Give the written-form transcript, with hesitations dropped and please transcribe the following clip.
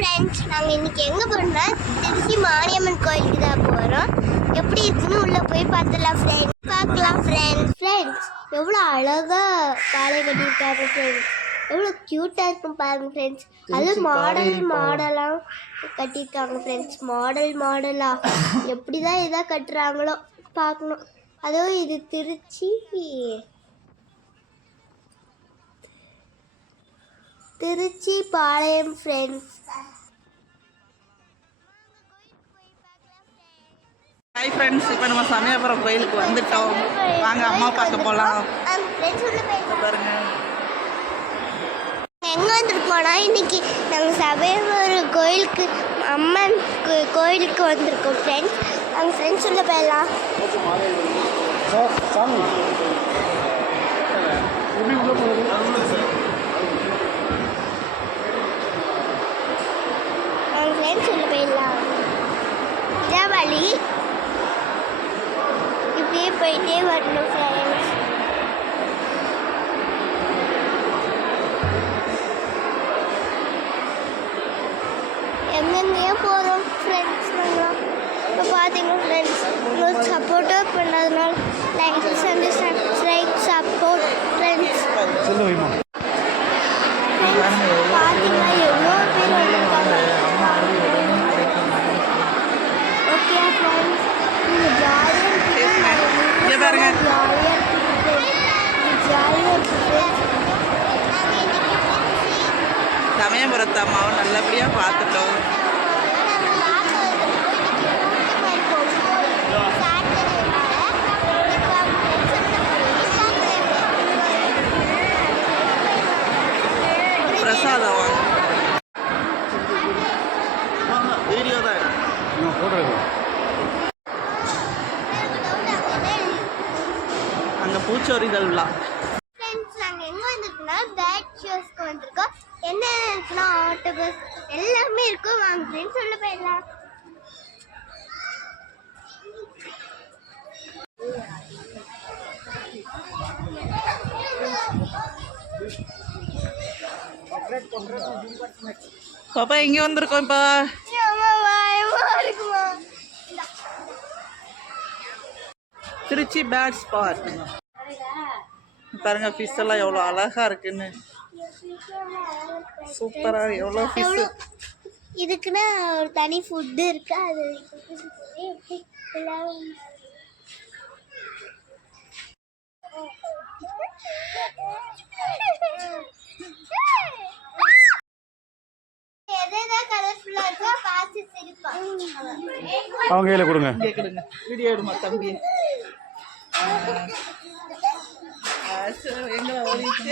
Friends, நாங்கள் இன்றைக்கி எங்கே போகிறோம்னா திருச்சி மாரியம்மன் கோயிலுக்கு தான் போகிறோம். எப்படி இருக்குன்னு உள்ளே போய் பார்க்கலாம் ஃப்ரெண்ட்ஸ். எவ்வளோ அழகாக பாலை கட்டியிருக்காங்க ஃப்ரெண்ட்ஸ். எவ்வளோ க்யூட்டாக இருக்கும் பாருங்கள் ஃப்ரெண்ட்ஸ். அது மாடலாக கட்டியிருக்காங்க ஃப்ரெண்ட்ஸ். மாடலாக எப்படி தான் இதாக கட்டுறாங்களோ பார்க்கணும். அதுவும் இது திருச்சி பாளையம் ஃப்ரெண்ட்ஸ். ஹாய் ஃப்ரெண்ட்ஸ், இப்போ நம்ம சமயபுரம் கோயிலுக்கு வந்துட்டோம். வாங்க அம்மா பார்க்க போகலாம். பாருங்க எங்கே வந்துருக்கோம்னா இன்னைக்கு நாங்கள் சமயபுரம் கோயிலுக்கு அம்மன் கோயிலுக்கு வந்திருக்கோம் ஃப்ரெண்ட்ஸ். நாங்கள் ஃப்ரெண்ட்ஸ் உள்ள போயிடலாம். நாங்கள் ஃப்ரெண்ட்ஸ் உள்ள போயிடலாம். இதான் வழி, இப்படியே போயிட்டே வரணும் ஃப்ரெண்ட்ஸ். எங்கெங்கேயோ போகிறோம் ஃப்ரெண்ட்ஸ். நாங்களாம் இப்போ பார்த்தீங்கன்னா ஃப்ரெண்ட்ஸ் உங்களுக்கு சப்போர்ட்டாக பண்ணதுனால லைக் சப்ஸ்கிரைப் சப்போர்ட் ஃப்ரெண்ட்ஸ். பார்த்தீங்கன்னா எவ்வளோ பேர் வந்திருக்காங்க. ஓகே ஃப்ரெண்ட்ஸ், நீங்கள் ஜாலியாக சமயபுரத்து அம்மாவை நல்லபடியாக பார்த்துட்டோம். பிரசாதம் வீடியோ தான் அங்கே பூச்சோரிதல் விழா. நாங்கள் எங்கே வந்திருக்கோம்னா பேட் ஷோஸ்க்கு வந்திருக்கோம். என்ன இருக்குன்னா ஆட்டோபஸ் எல்லாமே இருக்கும். வாங்க ஃப்ரெண்ட்ஸ் உள்ள போயிடலாம். பாப்பா இங்கே வந்திருக்கோம். இப்போ திருச்சி பேட் ஸ்பாட் பாருங்க. ஃபிஷ் எல்லாம் எவ்வளோ அழகா இருக்குன்னு, சூப்பரா எவ்வளோ ஃபிஷ். இதுக்குன்னா ஒரு தனி ஃபுட்டு இருக்கு. அது அவங்க கையில் கொடுங்க. வீடியோ எடுமா தம்பி. எங்களை ஓடிச்சு